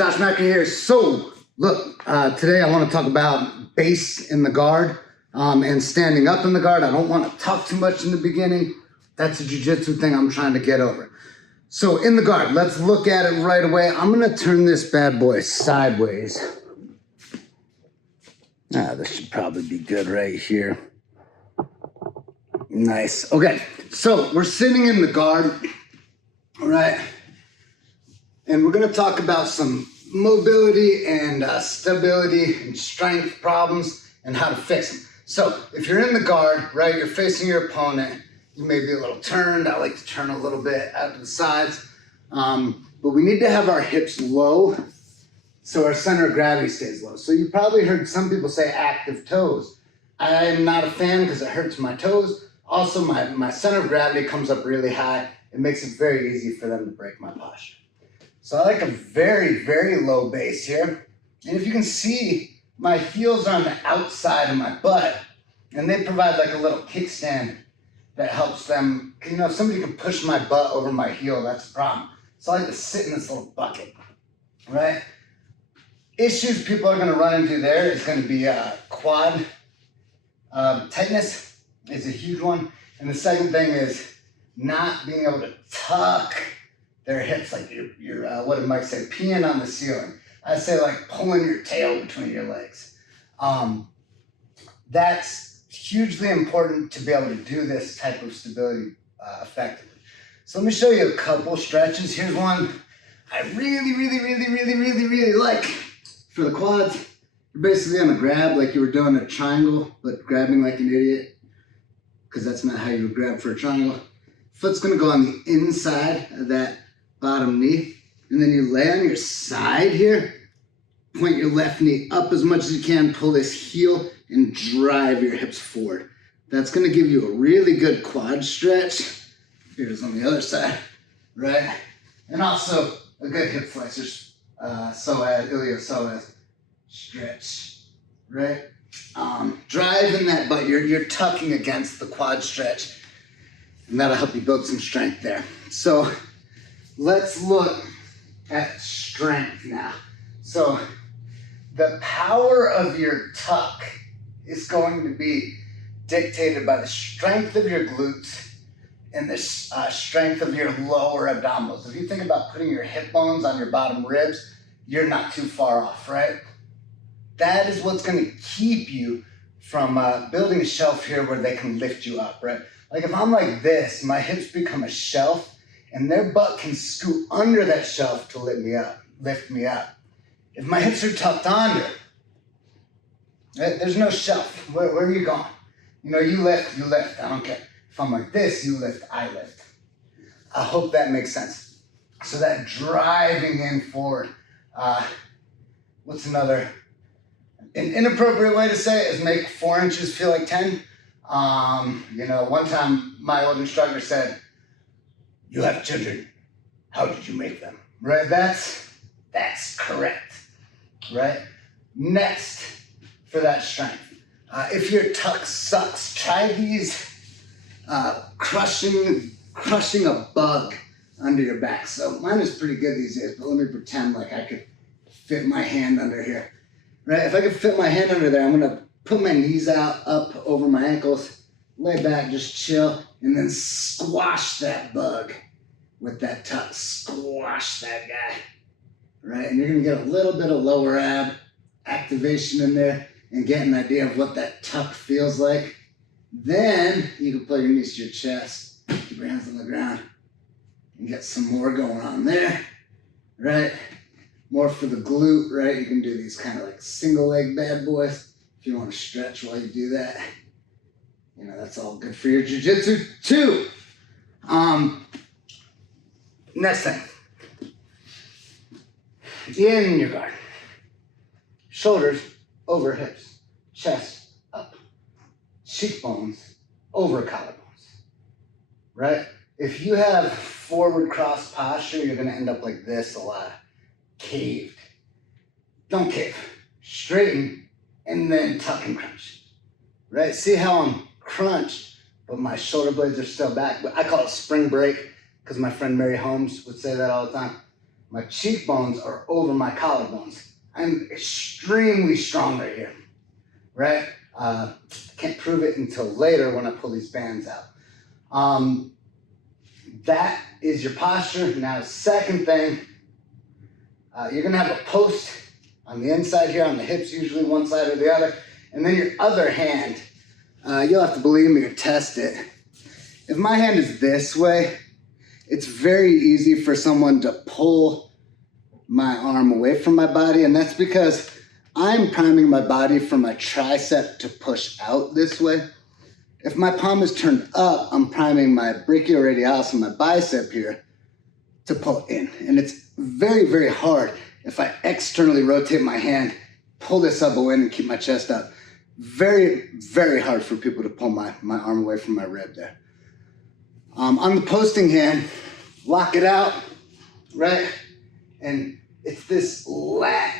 up? Josh Macker here. So, look, today I want to talk about base in the guard and standing up in the guard. I don't want to talk too much in the beginning. That's a jiu-jitsu thing I'm trying to get over. So, in the guard, let's look at it right away. I'm going to turn this bad boy sideways. This should probably be good right here. Nice. Okay, so we're sitting in the guard, all right? And we're going to talk about some mobility and stability and strength problems and how to fix them. So if you're in the guard, right, you're facing your opponent, you may be a little turned. I like to turn a little bit out to the sides. But we need to have our hips low so our center of gravity stays low. So you probably heard some people say active toes. I am not a fan because it hurts my toes. Also, my center of gravity comes up really high. It makes it very easy for them to break my posture. So I like a very, very low base here. And if you can see, my heels are on the outside of my butt, and they provide like a little kickstand that helps them. You know, if somebody can push my butt over my heel, that's a problem. So I like to sit in this little bucket, right? Issues people are gonna run into there is gonna be quad tightness is a huge one. And the second thing is not being able to tuck their hips, like you're what did Mike say, peeing on the ceiling. I say like pulling your tail between your legs. That's hugely important to be able to do this type of stability effectively. So let me show you a couple stretches. Here's one I really like for the quads. You're basically gonna grab like you were doing a triangle, but grabbing like an idiot, because that's not how you would grab for a triangle. Foot's gonna go on the inside of that bottom knee, and then you lay on your side here, point your left knee up as much as you can, pull this heel and drive your hips forward. That's gonna give you a really good quad stretch. Here's on the other side, right? And also a good hip flexor, iliopsoas stretch, right? Driving that butt, you're tucking against the quad stretch, and that'll help you build some strength there. So let's look at strength now. So the power of your tuck is going to be dictated by the strength of your glutes and the strength of your lower abdominals. If you think about putting your hip bones on your bottom ribs, you're not too far off, right? That is what's going to keep you from building a shelf here where they can lift you up, right? Like if I'm like this, my hips become a shelf, and their butt can scoot under that shelf to lift me up. If my hips are tucked under, right, there's no shelf. Where are you going? You know, you lift, I don't care. If I'm like this, you lift, I lift. I hope that makes sense. So that driving in forward, what's another? An inappropriate way to say it is make 4 inches feel like 10. You know, one time my old instructor said, "You have children, how did you make them?" Right, that's correct, right? Next, for that strength, if your tuck sucks, try these crushing a bug under your back. So mine is pretty good these days, but let me pretend like I could fit my hand under here, right? If I could fit my hand under there, I'm gonna put my knees out, up over my ankles, lay back, just chill, and then squash that bug with that tuck. Squash that guy, right? And you're gonna get a little bit of lower ab activation in there and get an idea of what that tuck feels like. Then you can pull your knees to your chest, keep your hands on the ground, and get some more going on there, right? More for the glute, right? You can do these kind of like single leg bad boys if you want to stretch while you do that. You know, that's all good for your jiu-jitsu too. Next thing, in your guard. Shoulders over hips, chest up, cheekbones over collarbones, right? If you have forward cross posture, you're gonna end up like this a lot, caved. Don't cave, straighten, and then tuck and crunch, right? See how I'm crunched, but my shoulder blades are still back. But I call it spring break because my friend Mary Holmes would say that all the time. My cheekbones are over my collarbones. I'm extremely strong right here, right? Can't prove it until later when I pull these bands out. That is your posture. Now, second thing, you're gonna have a post on the inside here, on the hips, usually one side or the other, and then your other hand, you'll have to believe me or test it. If my hand is this way, it's very easy for someone to pull my arm away from my body, and that's because I'm priming my body for my tricep to push out this way. If my palm is turned up, I'm priming my brachioradialis and my bicep here to pull in. And it's very, very hard if I externally rotate my hand, pull this elbow in and keep my chest up. Very, very hard for people to pull my arm away from my rib there. On the posting hand, lock it out, right? And it's this lat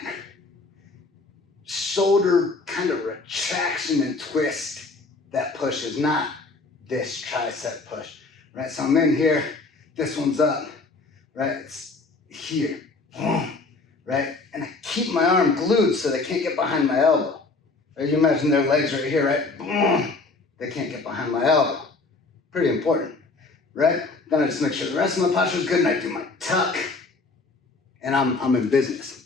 shoulder kind of retraction and twist that pushes, not this tricep push, right? So I'm in here, this one's up, right? It's here, right? And I keep my arm glued so they can't get behind my elbow. Right? You imagine their legs right here, right? They can't get behind my elbow. Pretty important, right? Then I just make sure the rest of my posture is good and I do my tuck and I'm in business.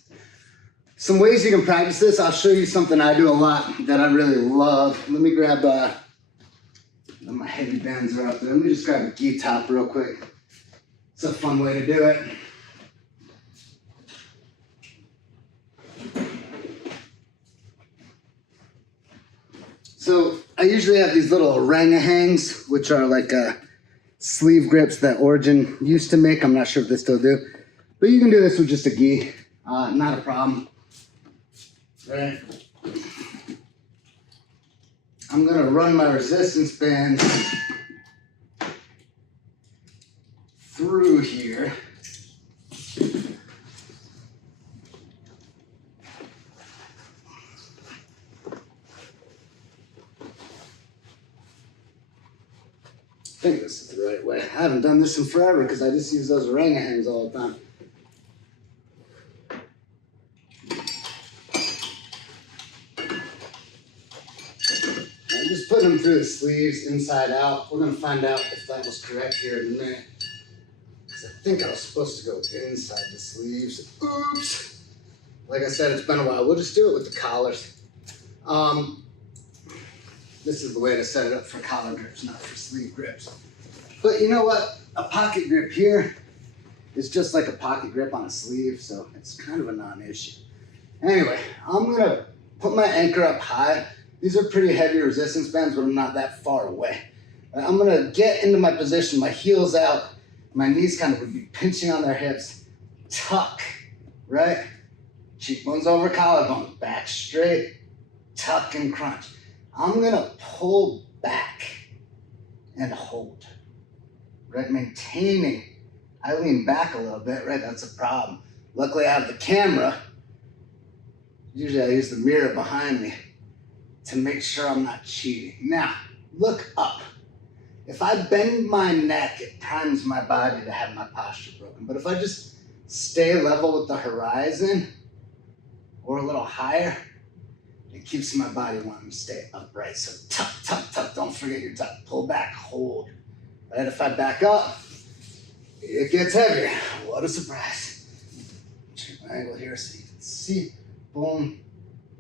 Some ways you can practice this, I'll show you something I do a lot that I really love. Let me grab, my heavy bands are up there. Let me just grab a gi top real quick. It's a fun way to do it. So I usually have these little orangutangs, which are like sleeve grips that Origin used to make. I'm not sure if they still do. But you can do this with just a gi, not a problem. Right. I'm gonna run my resistance band through here. I think this is the right way. I haven't done this in forever because I just use those orangutans all the time. Just put them through the sleeves, inside out. We're gonna find out if that was correct here in a minute. Because I think I was supposed to go inside the sleeves. Oops! Like I said, it's been a while. We'll just do it with the collars. This is the way to set it up for collar grips, not for sleeve grips. But you know what? A pocket grip here is just like a pocket grip on a sleeve, so it's kind of a non-issue. Anyway, I'm gonna put my anchor up high. These are pretty heavy resistance bands, but I'm not that far away. I'm gonna get into my position, my heels out, my knees kind of would be pinching on their hips. Tuck, right? Cheekbones over collarbones, back straight, tuck and crunch. I'm gonna pull back and hold, right? Maintaining. I lean back a little bit, right? That's a problem. Luckily I have the camera. Usually I use the mirror behind me to make sure I'm not cheating. Now, look up. If I bend my neck, it primes my body to have my posture broken. But if I just stay level with the horizon or a little higher, it keeps my body wanting to stay upright. So tuck, tuck, tuck. Don't forget your tuck. Pull back, hold. Right? If I back up, it gets heavier. What a surprise. Change my angle here so you can see. Boom.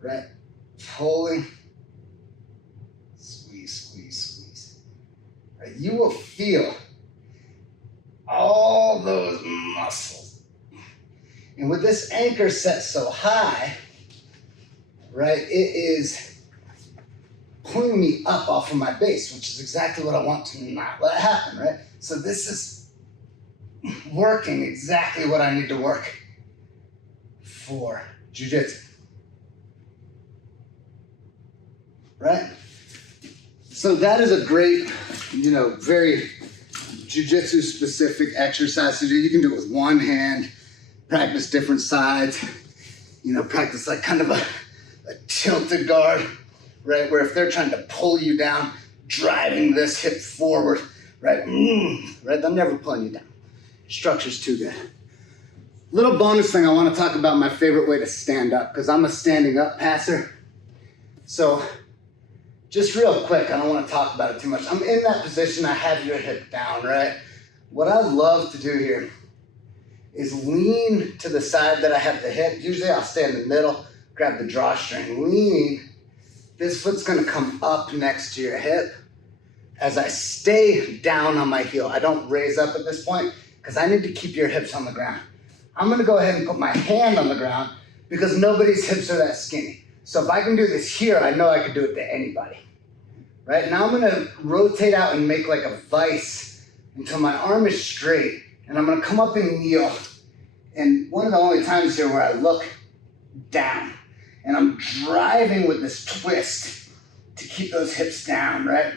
Right? Pulling. Squeeze, squeeze, squeeze. Right? You will feel all those muscles. And with this anchor set so high, right, it is pulling me up off of my base, which is exactly what I want to not let happen, right? So this is working exactly what I need to work for jiu-jitsu, right? So that is a great, very jiu-jitsu specific exercise to do. You can do it with one hand, practice different sides, practice like kind of a tilted guard, right? Where if they're trying to pull you down, driving this hip forward, right? Right? They're never pulling you down. Structure's too good. Little bonus thing, I want to talk about my favorite way to stand up, because I'm a standing up passer. So just real quick, I don't want to talk about it too much. I'm in that position, I have your hip down, right? What I love to do here is lean to the side that I have the hip. Usually I'll stay in the middle, grab the drawstring, lean. This foot's gonna come up next to your hip. As I stay down on my heel, I don't raise up at this point because I need to keep your hips on the ground. I'm gonna go ahead and put my hand on the ground because nobody's hips are that skinny. So if I can do this here, I know I can do it to anybody. Right, now I'm gonna rotate out and make like a vice until my arm is straight, and I'm gonna come up and kneel. And one of the only times here where I look down, and I'm driving with this twist to keep those hips down, right?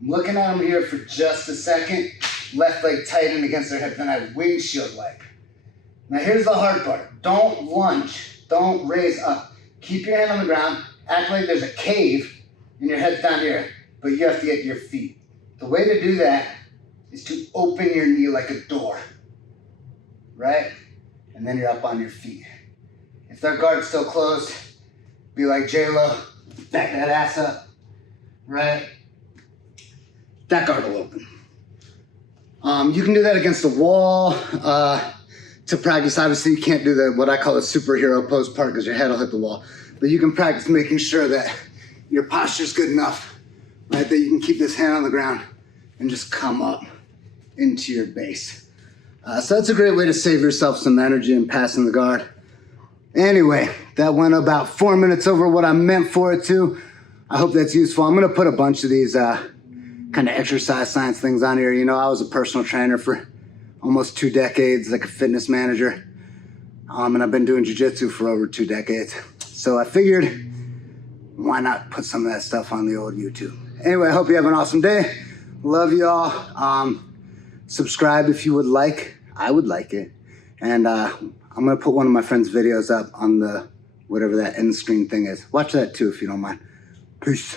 I'm looking at them here for just a second, left leg tighten against their hip, then I windshield leg. Now here's the hard part. Don't lunge, don't raise up. Keep your hand on the ground, act like there's a cave and your head's down here, but you have to get your feet. The way to do that is to open your knee like a door, right? And then you're up on your feet. If their guard's still closed, be like J-Lo, back that ass up, right? That guard will open. You can do that against the wall to practice. Obviously, you can't do what I call a superhero pose part because your head will hit the wall. But you can practice making sure that your posture's good enough, right? That you can keep this hand on the ground and just come up into your base. So that's a great way to save yourself some energy in passing the guard. Anyway, that went about 4 minutes over what I meant for it to. I hope that's useful. I'm gonna put a bunch of these kind of exercise science things on here. You know, I was a personal trainer for almost 2 decades, like a fitness manager. And I've been doing jiu-jitsu for over 2 decades. So I figured, why not put some of that stuff on the old YouTube? Anyway, I hope you have an awesome day. Love y'all. Subscribe if you would like. I would like it. And I'm gonna put one of my friend's videos up on the, whatever that end screen thing is. Watch that too if you don't mind. Peace.